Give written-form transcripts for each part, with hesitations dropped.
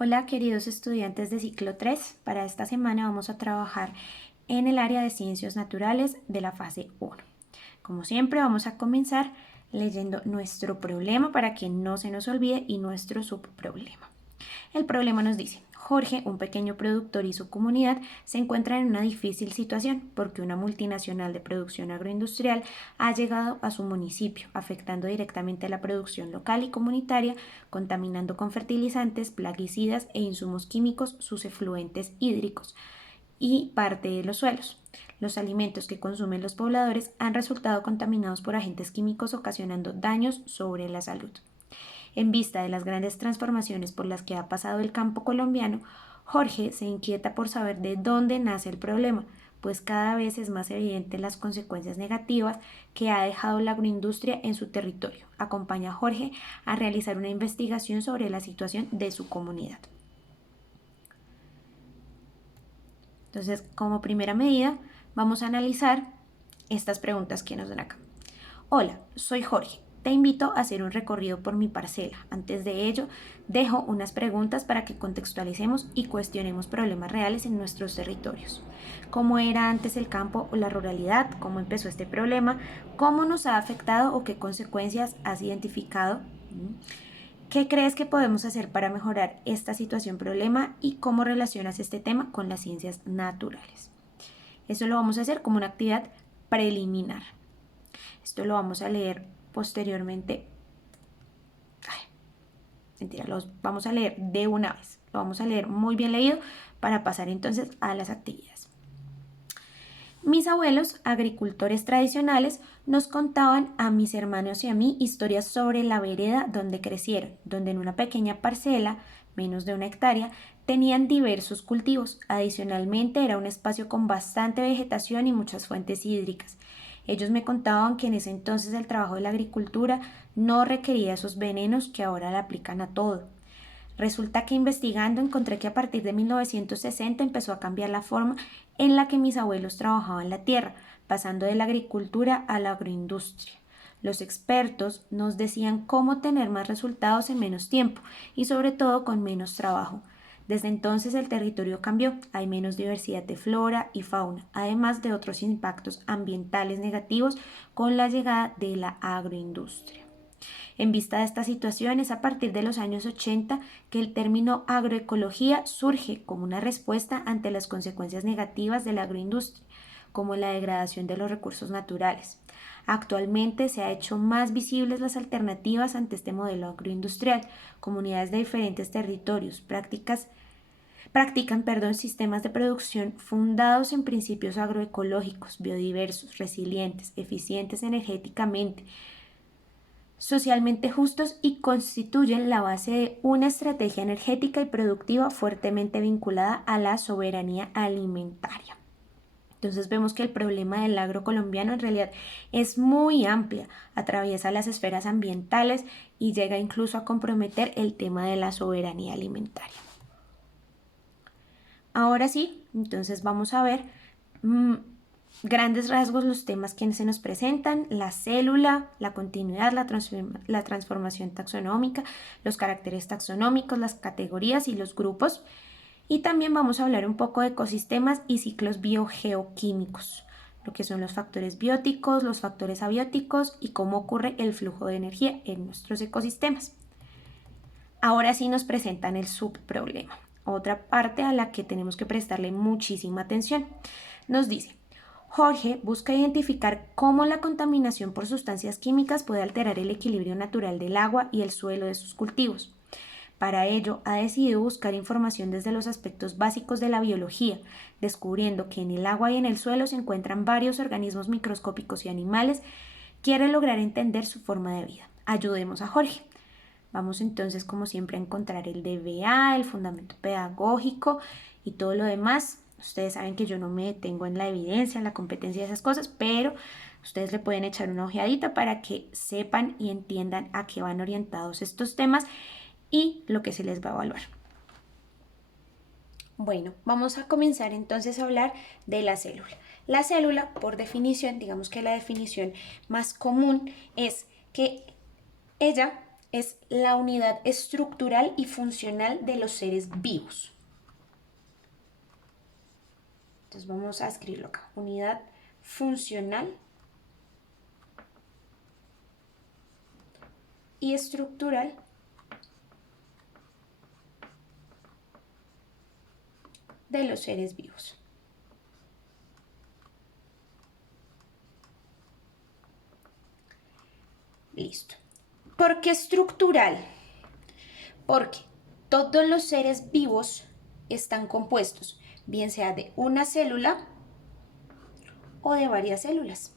Hola queridos estudiantes de ciclo 3. Para esta semana vamos a trabajar en el área de ciencias naturales de la fase 1. Como siempre vamos a comenzar leyendo nuestro problema para que no se nos olvide y nuestro subproblema. El problema nos dice: Jorge, un pequeño productor, y su comunidad se encuentran en una difícil situación porque una multinacional de producción agroindustrial ha llegado a su municipio, afectando directamente la producción local y comunitaria, contaminando con fertilizantes, plaguicidas e insumos químicos sus efluentes hídricos y parte de los suelos. Los alimentos que consumen los pobladores han resultado contaminados por agentes químicos, ocasionando daños sobre la salud. En vista de las grandes transformaciones por las que ha pasado el campo colombiano, Jorge se inquieta por saber de dónde nace el problema, pues cada vez es más evidente las consecuencias negativas que ha dejado la agroindustria en su territorio. Acompaña a Jorge a realizar una investigación sobre la situación de su comunidad. Entonces, como primera medida, vamos a analizar estas preguntas que nos dan acá. Hola, soy Jorge. Te invito a hacer un recorrido por mi parcela. Antes de ello, dejo unas preguntas para que contextualicemos y cuestionemos problemas reales en nuestros territorios. ¿Cómo era antes el campo o la ruralidad? ¿Cómo empezó este problema? ¿Cómo nos ha afectado o qué consecuencias has identificado? ¿Qué crees que podemos hacer para mejorar esta situación-problema y cómo relacionas este tema con las ciencias naturales? Eso lo vamos a hacer como una actividad preliminar. Esto lo vamos a leer posteriormente. Mentira, los vamos a leer de una vez. Lo vamos a leer muy bien leído para pasar entonces a las actividades. Mis abuelos, agricultores tradicionales, nos contaban a mis hermanos y a mí historias sobre la vereda donde crecieron, donde en una pequeña parcela, menos de 1 hectárea, tenían diversos cultivos. Adicionalmente, era un espacio con bastante vegetación y muchas fuentes hídricas. Ellos me contaban que en ese entonces el trabajo de la agricultura no requería esos venenos que ahora le aplican a todo. Resulta que investigando encontré que a partir de 1960 empezó a cambiar la forma en la que mis abuelos trabajaban la tierra, pasando de la agricultura a la agroindustria. Los expertos nos decían cómo tener más resultados en menos tiempo y sobre todo con menos trabajo. Desde entonces el territorio cambió, hay menos diversidad de flora y fauna, además de otros impactos ambientales negativos con la llegada de la agroindustria. En vista de esta situación, es a partir de los años 80 que el término agroecología surge como una respuesta ante las consecuencias negativas de la agroindustria, como la degradación de los recursos naturales. Actualmente se ha hecho más visibles las alternativas ante este modelo agroindustrial. Comunidades de diferentes territorios practican sistemas de producción fundados en principios agroecológicos, biodiversos, resilientes, eficientes energéticamente, socialmente justos y constituyen la base de una estrategia energética y productiva fuertemente vinculada a la soberanía alimentaria. Entonces vemos que el problema del agro colombiano en realidad es muy amplia, atraviesa las esferas ambientales y llega incluso a comprometer el tema de la soberanía alimentaria. Ahora sí, entonces vamos a ver grandes rasgos los temas que se nos presentan: la célula, la continuidad, la transformación taxonómica, los caracteres taxonómicos, las categorías y los grupos. Y también vamos a hablar un poco de ecosistemas y ciclos biogeoquímicos, lo que son los factores bióticos, los factores abióticos y cómo ocurre el flujo de energía en nuestros ecosistemas. Ahora sí nos presentan el subproblema, otra parte a la que tenemos que prestarle muchísima atención. Nos dice: Jorge busca identificar cómo la contaminación por sustancias químicas puede alterar el equilibrio natural del agua y el suelo de sus cultivos. Para ello, ha decidido buscar información desde los aspectos básicos de la biología, descubriendo que en el agua y en el suelo se encuentran varios organismos microscópicos y animales. Quiere lograr entender su forma de vida. Ayudemos a Jorge. Vamos entonces, como siempre, a encontrar el DBA, el fundamento pedagógico y todo lo demás. Ustedes saben que yo no me detengo en la evidencia, en la competencia de esas cosas, pero ustedes le pueden echar una ojeadita para que sepan y entiendan a qué van orientados estos temas y lo que se les va a evaluar. Bueno, vamos a comenzar entonces a hablar de la célula. La célula, por definición, digamos que la definición más común es que ella es la unidad estructural y funcional de los seres vivos. Entonces vamos a escribirlo acá. Unidad funcional y estructural de los seres vivos. Listo. ¿Por qué estructural? Porque todos los seres vivos están compuestos, bien sea de una célula o de varias células.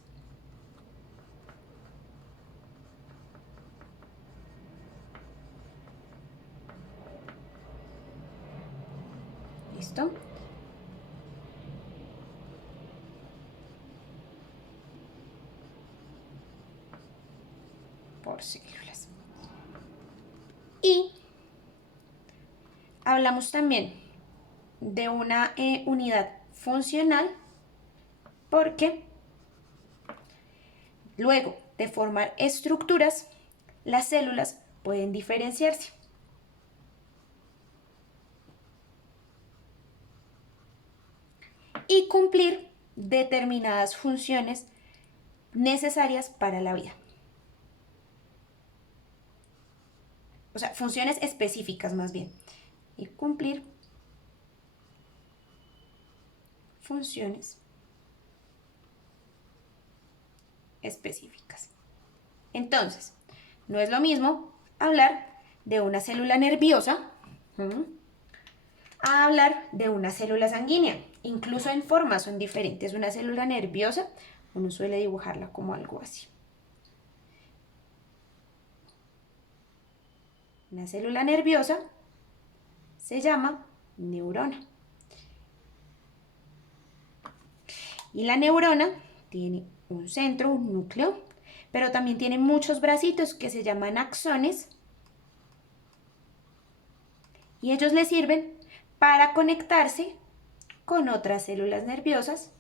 ¿Listo? Por células. Y hablamos también de una unidad funcional porque luego de formar estructuras, las células pueden diferenciarse. Y cumplir determinadas funciones necesarias para la vida. O sea, funciones específicas más bien. Y cumplir funciones específicas. Entonces, no es lo mismo hablar de una célula nerviosa a hablar de una célula sanguínea. Incluso en forma son diferentes. Una célula nerviosa, uno suele dibujarla como algo así. Una célula nerviosa se llama neurona. Y la neurona tiene un centro, un núcleo, pero también tiene muchos bracitos que se llaman axones. Y ellos le sirven para conectarse con otras células nerviosas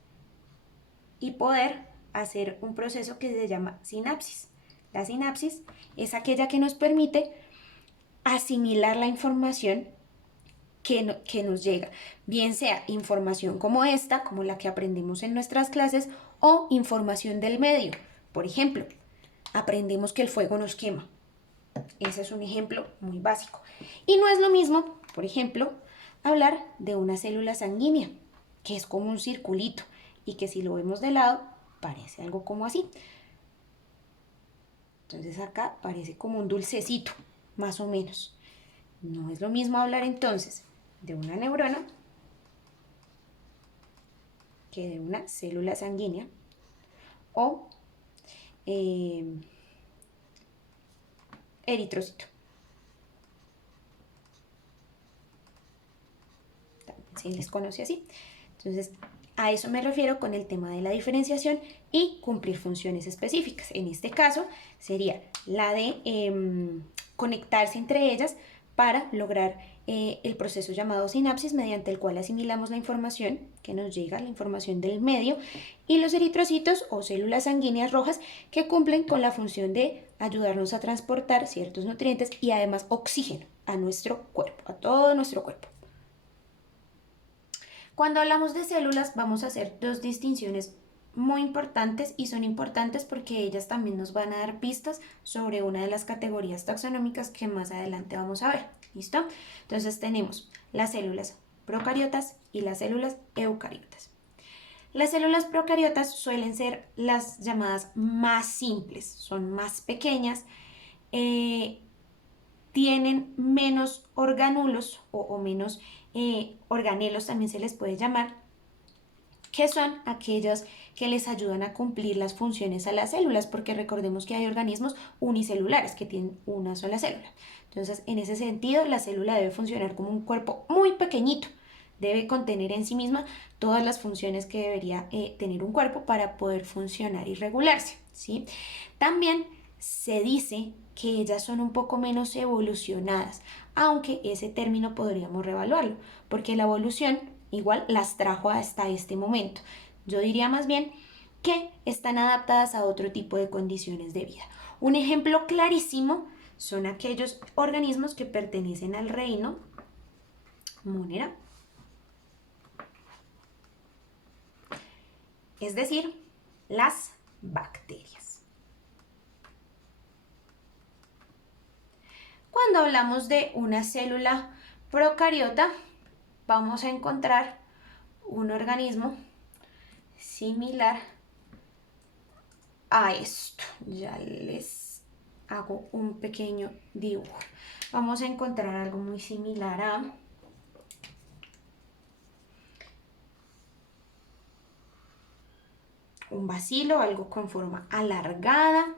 y poder hacer un proceso que se llama sinapsis. La sinapsis es aquella que nos permite asimilar la información que nos llega, bien sea información como esta, como la que aprendemos en nuestras clases, o información del medio. Por ejemplo, aprendemos que el fuego nos quema. Ese es un ejemplo muy básico. Y no es lo mismo, por ejemplo, hablar de una célula sanguínea, que es como un circulito y que si lo vemos de lado parece algo como así. Entonces acá parece como un dulcecito, más o menos. No es lo mismo hablar entonces de una neurona que de una célula sanguínea o eritrocito. Se les conoce así. Entonces, a eso me refiero con el tema de la diferenciación y cumplir funciones específicas. En este caso, sería la de conectarse entre ellas para lograr el proceso llamado sinapsis, mediante el cual asimilamos la información que nos llega, la información del medio, y los eritrocitos o células sanguíneas rojas que cumplen con la función de ayudarnos a transportar ciertos nutrientes y además oxígeno a nuestro cuerpo, a todo nuestro cuerpo. Cuando hablamos de células vamos a hacer dos distinciones muy importantes y son importantes porque ellas también nos van a dar pistas sobre una de las categorías taxonómicas que más adelante vamos a ver. ¿Listo? Entonces tenemos las células procariotas y las células eucariotas. Las células procariotas suelen ser las llamadas más simples, son más pequeñas, tienen menos organulos o menos organelos también se les puede llamar, que son aquellos que les ayudan a cumplir las funciones a las células, porque recordemos que hay organismos unicelulares que tienen una sola célula. Entonces, en ese sentido, la célula debe funcionar como un cuerpo muy pequeñito, debe contener en sí misma todas las funciones que debería tener un cuerpo para poder funcionar y regularse, ¿sí? También se dice que ellas son un poco menos evolucionadas, aunque ese término podríamos reevaluarlo, porque la evolución igual las trajo hasta este momento. Yo diría más bien que están adaptadas a otro tipo de condiciones de vida. Un ejemplo clarísimo son aquellos organismos que pertenecen al reino Monera, es decir, las bacterias. Cuando hablamos de una célula procariota, vamos a encontrar un organismo similar a esto. Ya les hago un pequeño dibujo. Vamos a encontrar algo muy similar a un bacilo, algo con forma alargada.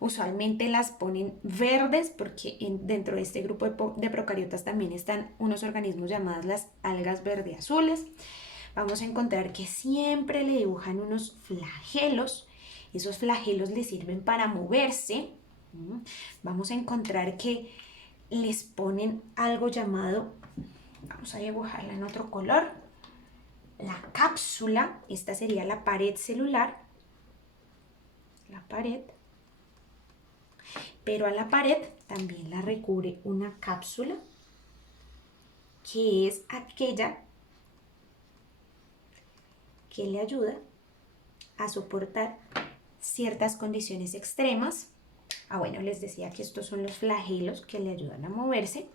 Usualmente las ponen verdes porque dentro de este grupo de procariotas también están unos organismos llamados las algas verde azules. Vamos a encontrar que siempre le dibujan unos flagelos. Esos flagelos les sirven para moverse. Vamos a encontrar que les ponen algo llamado, vamos a dibujarla en otro color, la cápsula. Esta sería la pared celular, la pared, pero a la pared también la recubre una cápsula, que es aquella que le ayuda a soportar ciertas condiciones extremas. Bueno, les decía que estos son los flagelos que le ayudan a moverse.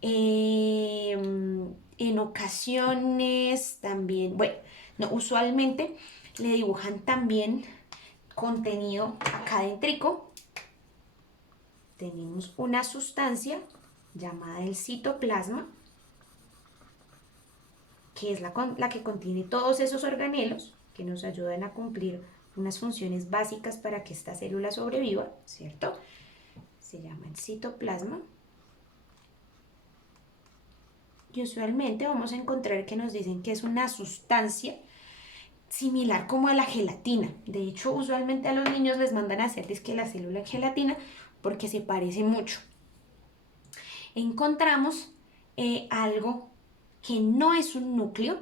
En ocasiones también, bueno, no, usualmente le dibujan también contenido acá adéntrico. Tenemos una sustancia llamada el citoplasma, que es la que contiene todos esos organelos que nos ayudan a cumplir unas funciones básicas para que esta célula sobreviva, ¿cierto? Se llama el citoplasma. Y usualmente vamos a encontrar que nos dicen que es una sustancia similar como a la gelatina. De hecho, usualmente a los niños les mandan a hacer que la célula en gelatina porque se parece mucho. Encontramos algo que no es un núcleo,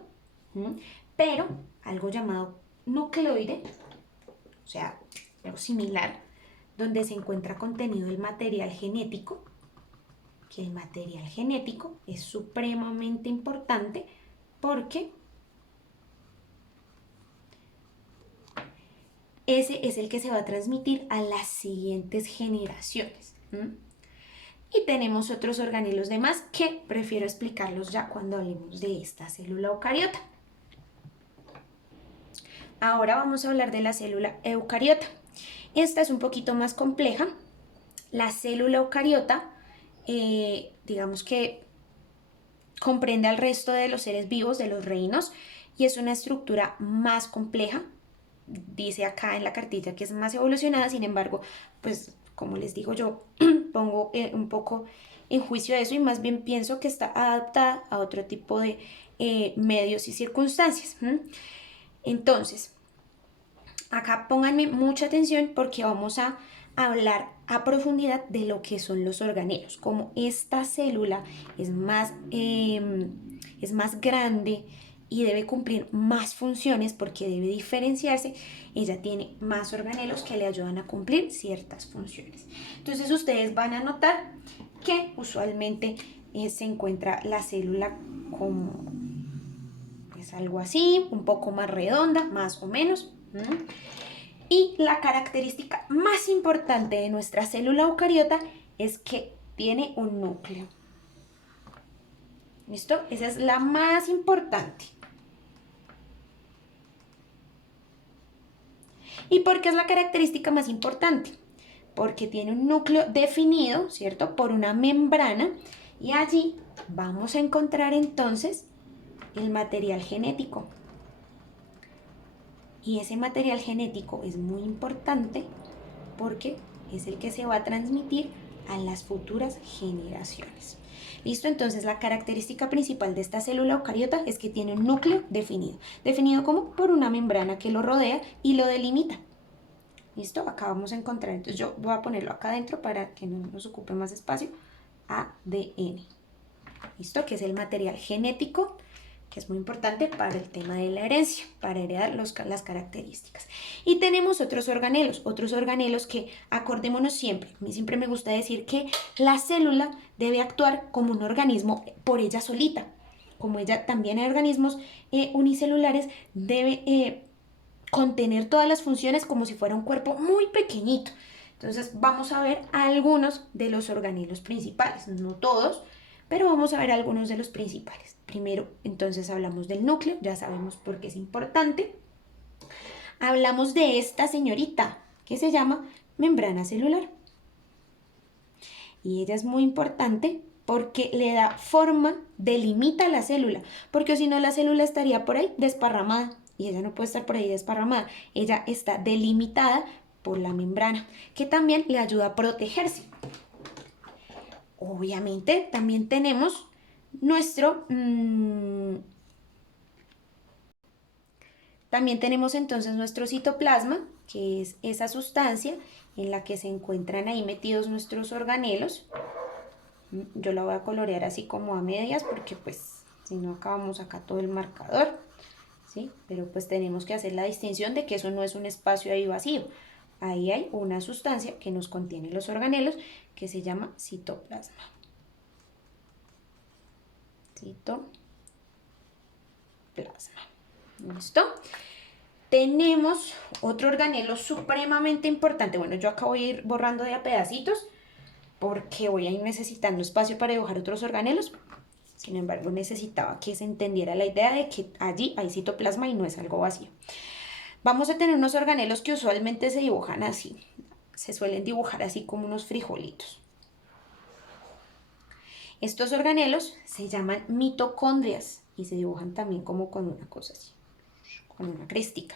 pero algo llamado nucleoide, o sea, algo similar, donde se encuentra contenido el material genético, que el material genético es supremamente importante porque ese es el que se va a transmitir a las siguientes generaciones. Y tenemos otros organelos de más que prefiero explicarlos ya cuando hablemos de esta célula eucariota. Ahora vamos a hablar de la célula eucariota. Esta es un poquito más compleja. La célula eucariota, digamos que comprende al resto de los seres vivos, de los reinos, y es una estructura más compleja. Dice acá en la cartilla que es más evolucionada, sin embargo, pues como les digo, yo pongo un poco en juicio eso y más bien pienso que está adaptada a otro tipo de medios y circunstancias. Entonces, acá pónganme mucha atención porque vamos a hablar a profundidad de lo que son los organelos. Como esta célula es más grande y debe cumplir más funciones porque debe diferenciarse, ella tiene más organelos que le ayudan a cumplir ciertas funciones. Entonces ustedes van a notar que usualmente se encuentra la célula como es algo así, un poco más redonda, más o menos. Y la característica más importante de nuestra célula eucariota es que tiene un núcleo. ¿Listo? Esa es la más importante. ¿Y por qué es la característica más importante? Porque tiene un núcleo definido, ¿cierto? Por una membrana y allí vamos a encontrar entonces el material genético. Y ese material genético es muy importante porque es el que se va a transmitir a las futuras generaciones. ¿Listo? Entonces la característica principal de esta célula eucariota es que tiene un núcleo definido. ¿Definido cómo? Por una membrana que lo rodea y lo delimita. ¿Listo? Acá vamos a encontrar, entonces yo voy a ponerlo acá adentro para que no nos ocupe más espacio, ADN. ¿Listo? Que es el material genético que es muy importante para el tema de la herencia, para heredar las características. Y tenemos otros organelos que, acordémonos siempre, a mí siempre me gusta decir que la célula debe actuar como un organismo por ella solita. Como ella también hay organismos unicelulares, debe contener todas las funciones como si fuera un cuerpo muy pequeñito. Entonces vamos a ver algunos de los organelos principales, no todos, pero vamos a ver algunos de los principales. Primero, entonces hablamos del núcleo, ya sabemos por qué es importante. Hablamos de esta señorita que se llama membrana celular. Y ella es muy importante porque le da forma, delimita la célula, porque si no la célula estaría por ahí desparramada y ella no puede estar por ahí desparramada. Ella está delimitada por la membrana, que también le ayuda a protegerse. Obviamente también tenemos nuestro... también tenemos entonces nuestro citoplasma, que es esa sustancia en la que se encuentran ahí metidos nuestros organelos. Yo la voy a colorear así como a medias porque pues si no acabamos acá todo el marcador, ¿sí? Pero pues tenemos que hacer la distinción de que eso no es un espacio ahí vacío. Ahí hay una sustancia que nos contiene los organelos que se llama citoplasma. Citoplasma. ¿Listo? Tenemos otro organelo supremamente importante. Bueno, yo acá voy a ir borrando de a pedacitos porque voy a ir necesitando espacio para dibujar otros organelos. Sin embargo, necesitaba que se entendiera la idea de que allí hay citoplasma y no es algo vacío. Vamos a tener unos organelos que usualmente se dibujan así. Se suelen dibujar así como unos frijolitos. Estos organelos se llaman mitocondrias y se dibujan también como con una cosa así, con una crestica.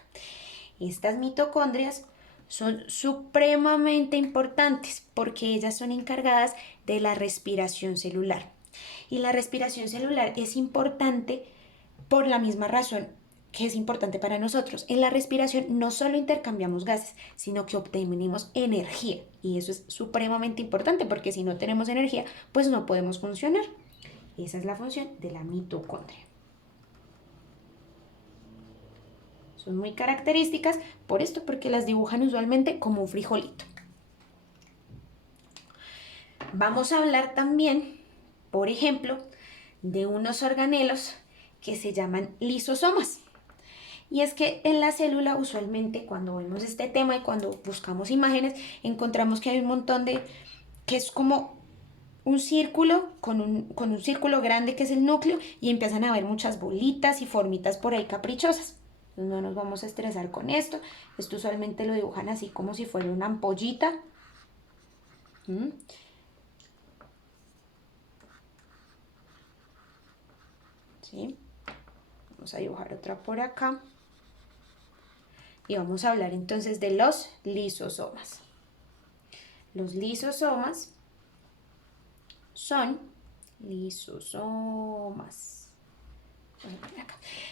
Estas mitocondrias son supremamente importantes porque ellas son encargadas de la respiración celular. Y la respiración celular es importante por la misma razón que es importante para nosotros. En la respiración no solo intercambiamos gases, sino que obtenemos energía. Y eso es supremamente importante porque si no tenemos energía, pues no podemos funcionar. Esa es la función de la mitocondria. Son muy características por esto, porque las dibujan usualmente como un frijolito. Vamos a hablar también, por ejemplo, de unos organelos que se llaman lisosomas. Y es que en la célula usualmente cuando vemos este tema y cuando buscamos imágenes encontramos que hay un montón de, que es como un círculo con un círculo grande que es el núcleo y empiezan a haber muchas bolitas y formitas por ahí caprichosas. Entonces no nos vamos a estresar con esto. Esto usualmente lo dibujan así como si fuera una ampollita. ¿Sí? Vamos a dibujar otra por acá. Y vamos a hablar entonces de los lisosomas. Los lisosomas son lisosomas.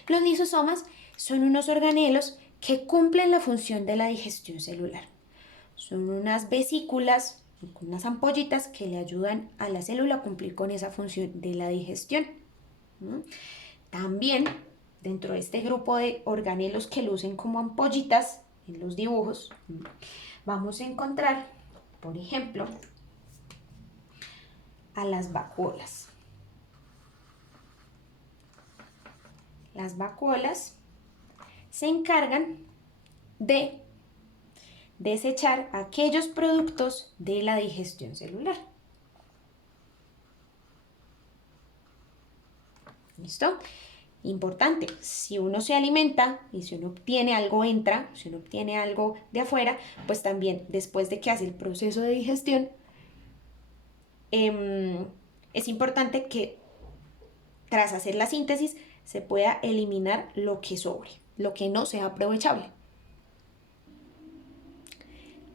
Los lisosomas son unos organelos que cumplen la función de la digestión celular. Son unas vesículas, unas ampollitas que le ayudan a la célula a cumplir con esa función de la digestión. También dentro de este grupo de organelos que lucen como ampollitas en los dibujos, vamos a encontrar, por ejemplo, a las vacuolas. Las vacuolas se encargan de desechar aquellos productos de la digestión celular. ¿Listo? Importante, si uno se alimenta y si uno obtiene algo si uno obtiene algo de afuera, pues también después de que hace el proceso de digestión, es importante que tras hacer la síntesis se pueda eliminar lo que sobre, lo que no sea aprovechable.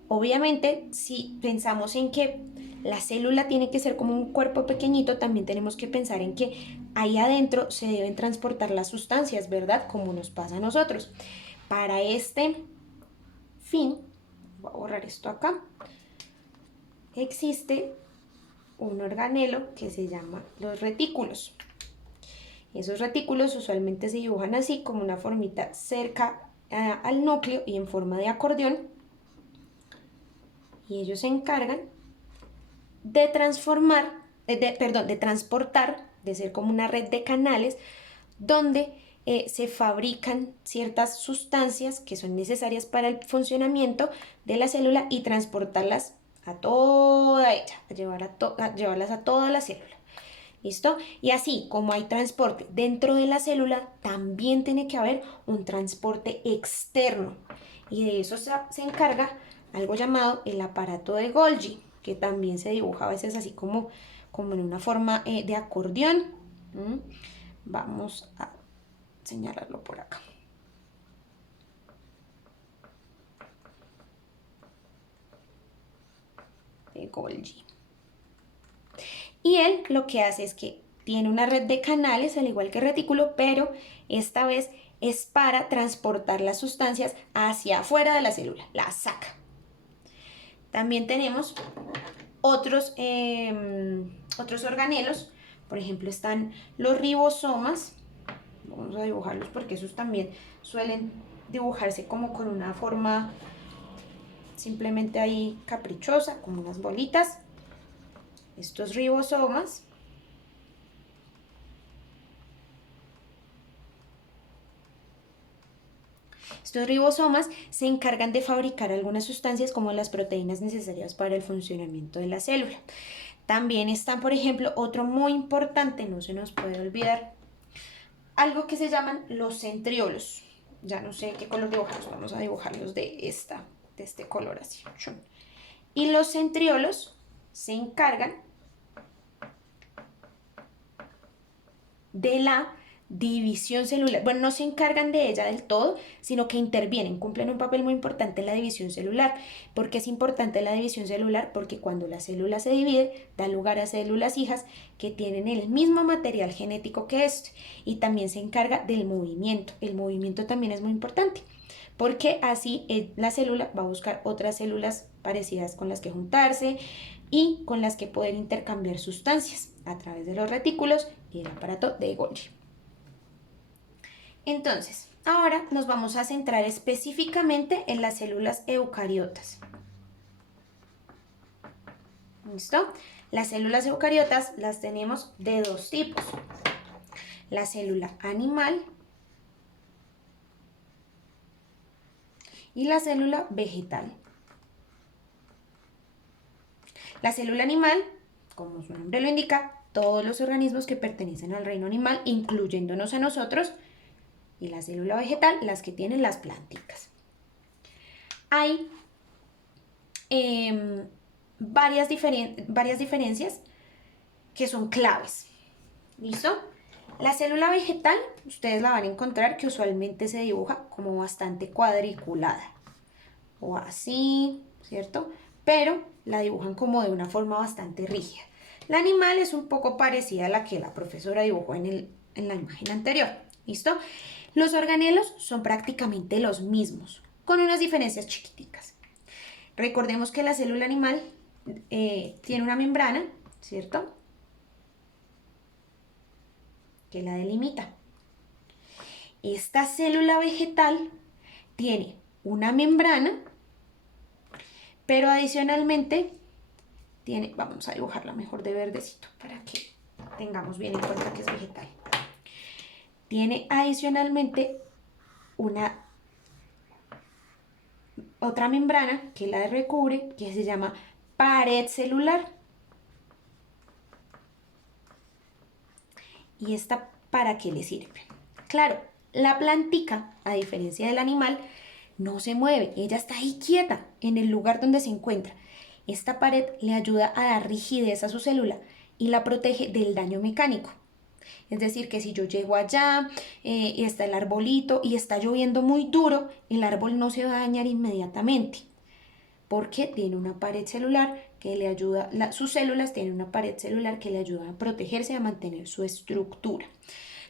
Obviamente, si pensamos en que la célula tiene que ser como un cuerpo pequeñito, también tenemos que pensar en que ahí adentro se deben transportar las sustancias, ¿verdad? Como nos pasa a nosotros. Para este fin, voy a borrar esto acá, existe un organelo que se llama los retículos. Esos retículos usualmente se dibujan así, como una formita cerca al núcleo y en forma de acordeón. Y ellos se encargan de transformar, de transportar, de ser como una red de canales donde se fabrican ciertas sustancias que son necesarias para el funcionamiento de la célula y transportarlas a toda ella, a llevarlas a toda la célula. ¿Listo? Y así como hay transporte dentro de la célula, también tiene que haber un transporte externo. Y de eso se encarga algo llamado el aparato de Golgi, que también se dibuja a veces así como en una forma de acordeón. Vamos a señalarlo por acá. De Golgi. Y él lo que hace es que tiene una red de canales, al igual que el retículo, pero esta vez es para transportar las sustancias hacia afuera de la célula, la saca. También tenemos otros organelos, por ejemplo están los ribosomas. Vamos a dibujarlos porque esos también suelen dibujarse como con una forma simplemente ahí caprichosa, como unas bolitas. Estos ribosomas se encargan de fabricar algunas sustancias como las proteínas necesarias para el funcionamiento de la célula. También están, por ejemplo, otro muy importante, no se nos puede olvidar, algo que se llaman los centriolos. Ya no sé qué color dibujarlos, vamos a dibujarlos de este color así. Y los centriolos se encargan de la división celular. Bueno, no se encargan de ella del todo, sino que intervienen, cumplen un papel muy importante en la división celular. ¿Por qué es importante la división celular? Porque cuando la célula se divide, da lugar a células hijas que tienen el mismo material genético que este, y también se encarga del movimiento. El movimiento también es muy importante, porque así la célula va a buscar otras células parecidas con las que juntarse y con las que poder intercambiar sustancias a través de los retículos y el aparato de Golgi. Entonces, ahora nos vamos a centrar específicamente en las células eucariotas. ¿Listo? Las células eucariotas las tenemos de dos tipos. La célula animal y la célula vegetal. La célula animal, como su nombre lo indica, todos los organismos que pertenecen al reino animal, incluyéndonos a nosotros, y la célula vegetal, las que tienen las plánticas. Hay varias diferencias que son claves. ¿Listo? La célula vegetal, ustedes la van a encontrar que usualmente se dibuja como bastante cuadriculada. O así, ¿cierto? Pero la dibujan como de una forma bastante rígida. La animal es un poco parecida a la que la profesora dibujó en la imagen anterior. ¿Listo? Los organelos son prácticamente los mismos, con unas diferencias chiquiticas. Recordemos que la célula animal tiene una membrana, ¿cierto? Que la delimita. Esta célula vegetal tiene una membrana, pero adicionalmente tiene, vamos a dibujarla mejor de verdecito para que tengamos bien en cuenta que es vegetal. Tiene adicionalmente otra membrana que la recubre, que se llama pared celular. ¿Y esta para qué le sirve? Claro, la plantica, a diferencia del animal, no se mueve, ella está ahí quieta en el lugar donde se encuentra. Esta pared le ayuda a dar rigidez a su célula y la protege del daño mecánico. Es decir, que si yo llego allá y está el arbolito y está lloviendo muy duro, el árbol no se va a dañar inmediatamente, porque tiene una pared celular que le ayuda, sus células tienen una pared celular que le ayuda a protegerse y a mantener su estructura.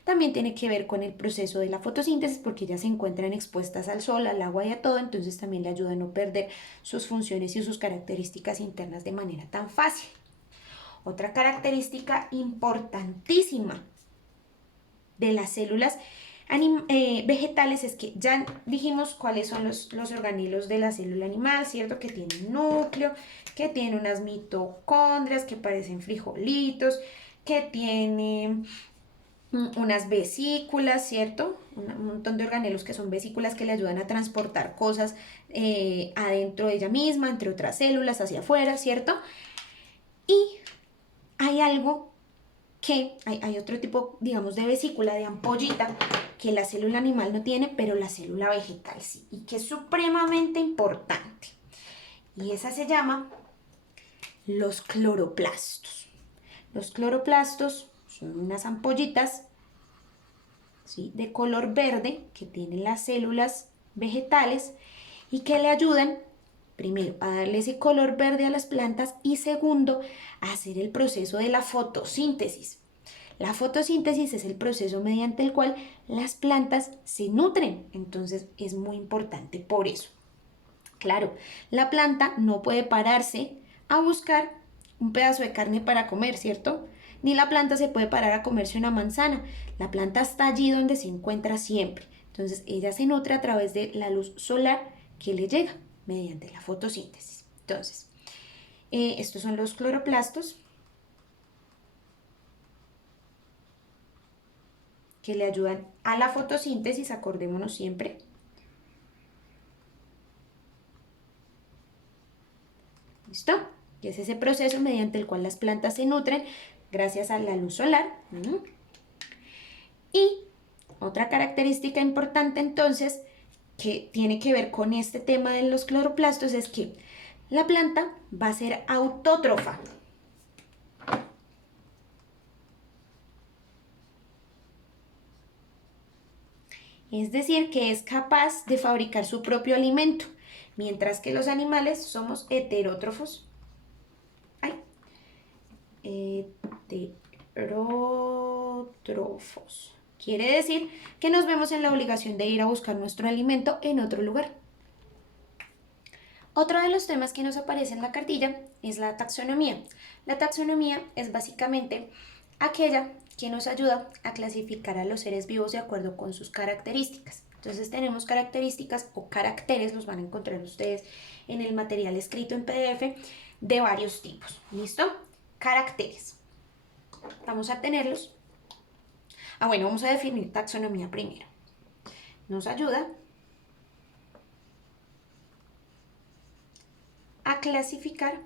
También tiene que ver con el proceso de la fotosíntesis porque ellas se encuentran expuestas al sol, al agua y a todo, entonces también le ayuda a no perder sus funciones y sus características internas de manera tan fácil. Otra característica importantísima de las células vegetales es que ya dijimos cuáles son los organelos de la célula animal, ¿cierto? Que tiene un núcleo, que tiene unas mitocondrias que parecen frijolitos, que tiene unas vesículas, ¿cierto? Un montón de organelos que son vesículas que le ayudan a transportar cosas adentro de ella misma, entre otras células, hacia afuera, ¿cierto? Y hay algo que hay otro tipo, digamos, de vesícula, de ampollita, que la célula animal no tiene, pero la célula vegetal sí, y que es supremamente importante. Y esa se llama los cloroplastos. Los cloroplastos son unas ampollitas, ¿sí?, de color verde que tienen las células vegetales y que le ayudan, primero, a darle ese color verde a las plantas y segundo, a hacer el proceso de la fotosíntesis. La fotosíntesis es el proceso mediante el cual las plantas se nutren, entonces es muy importante por eso. Claro, la planta no puede pararse a buscar un pedazo de carne para comer, ¿cierto? Ni la planta se puede parar a comerse una manzana. La planta está allí donde se encuentra siempre. Entonces ella se nutre a través de la luz solar que le llega mediante la fotosíntesis. Entonces, estos son los cloroplastos que le ayudan a la fotosíntesis, acordémonos siempre. ¿Listo? Y es ese proceso mediante el cual las plantas se nutren gracias a la luz solar. Y otra característica importante entonces que tiene que ver con este tema de los cloroplastos es que la planta va a ser autótrofa. Es decir, que es capaz de fabricar su propio alimento, mientras que los animales somos heterótrofos. Heterótrofos. Quiere decir que nos vemos en la obligación de ir a buscar nuestro alimento en otro lugar. Otro de los temas que nos aparece en la cartilla es la taxonomía. La taxonomía es básicamente aquella que nos ayuda a clasificar a los seres vivos de acuerdo con sus características. Entonces tenemos características o caracteres, los van a encontrar ustedes en el material escrito en PDF, de varios tipos. ¿Listo? Caracteres. Vamos a tenerlos. Bueno, vamos a definir taxonomía primero. Nos ayuda a clasificar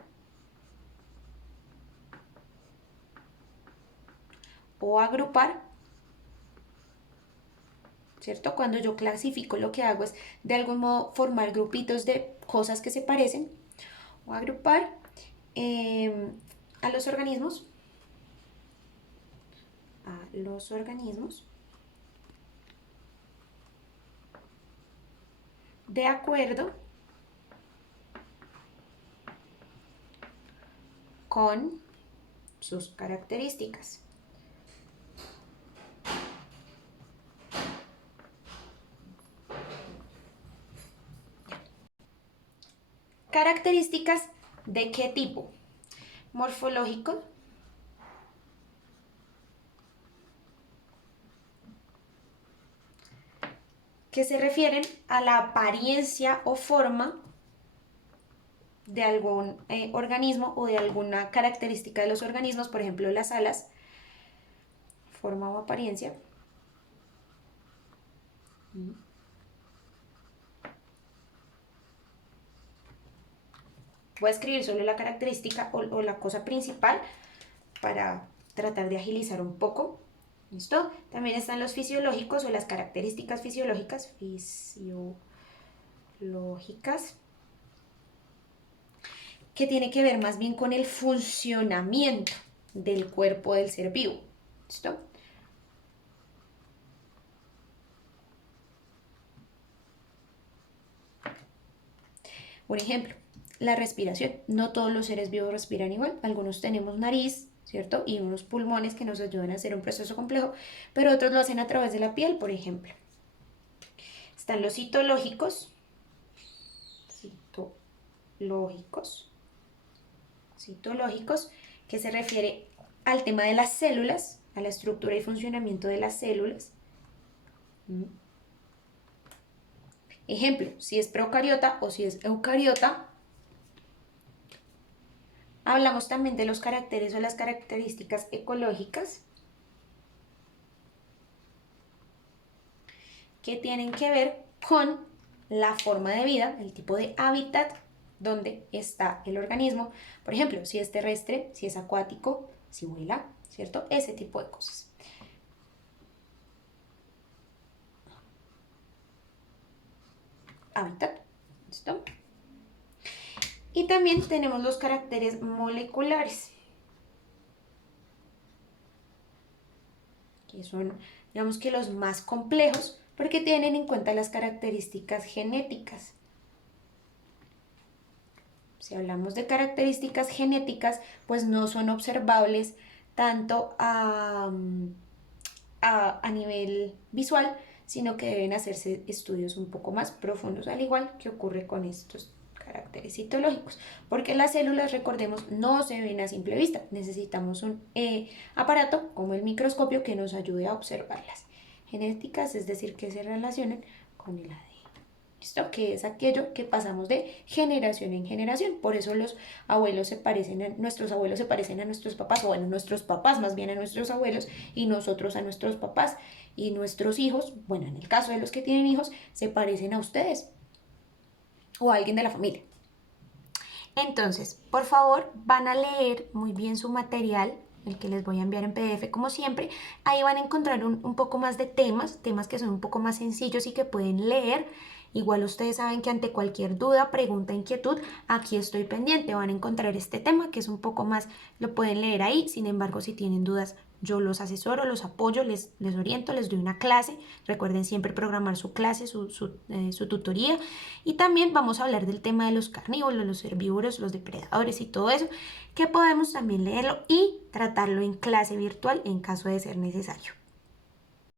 o agrupar, ¿cierto? Cuando yo clasifico, lo que hago es de algún modo formar grupitos de cosas que se parecen o agrupar a los organismos de acuerdo con sus características. ¿Características de qué tipo? Morfológico, que se refieren a la apariencia o forma de algún organismo o de alguna característica de los organismos, por ejemplo las alas, forma o apariencia. Voy a escribir solo la característica o la cosa principal para tratar de agilizar un poco. ¿Listo? También están los fisiológicos o las características fisiológicas. Que tiene que ver más bien con el funcionamiento del cuerpo del ser vivo. ¿Listo? Por ejemplo, la respiración. No todos los seres vivos respiran igual. Algunos tenemos nariz, ¿cierto? Y unos pulmones que nos ayudan a hacer un proceso complejo, pero otros lo hacen a través de la piel, por ejemplo. Están los citológicos. Citológicos, que se refiere al tema de las células, a la estructura y funcionamiento de las células. Ejemplo, si es procariota o si es eucariota. Hablamos también de los caracteres o las características ecológicas que tienen que ver con la forma de vida, el tipo de hábitat donde está el organismo. Por ejemplo, si es terrestre, si es acuático, si vuela, ¿cierto? Ese tipo de cosas. Hábitat, ¿listo? Y también tenemos los caracteres moleculares, que son, digamos que los más complejos, porque tienen en cuenta las características genéticas. Si hablamos de características genéticas, pues no son observables tanto a nivel visual, sino que deben hacerse estudios un poco más profundos, al igual que ocurre con estos caracteres citológicos, porque las células, recordemos, no se ven a simple vista, necesitamos un aparato como el microscopio que nos ayude a observarlas. Genéticas, es decir, que se relacionen con el ADN. ¿Listo? Que es aquello que pasamos de generación en generación. Por eso nuestros abuelos se parecen a nuestros papás, o bueno, nuestros papás más bien a nuestros abuelos y nosotros a nuestros papás. Y nuestros hijos, bueno, en el caso de los que tienen hijos, se parecen a ustedes o a alguien de la familia. Entonces, por favor, van a leer muy bien su material, el que les voy a enviar en PDF como siempre. Ahí van a encontrar un poco más de temas que son un poco más sencillos y que pueden leer. Igual ustedes saben que ante cualquier duda, pregunta, inquietud, aquí estoy pendiente. Van a encontrar este tema que es un poco más, lo pueden leer ahí. Sin embargo, si tienen dudas, yo los asesoro, los apoyo, les oriento, les doy una clase. Recuerden siempre programar su clase, su tutoría. Y también vamos a hablar del tema de los carnívoros, los herbívoros, los depredadores y todo eso, que podemos también leerlo y tratarlo en clase virtual en caso de ser necesario.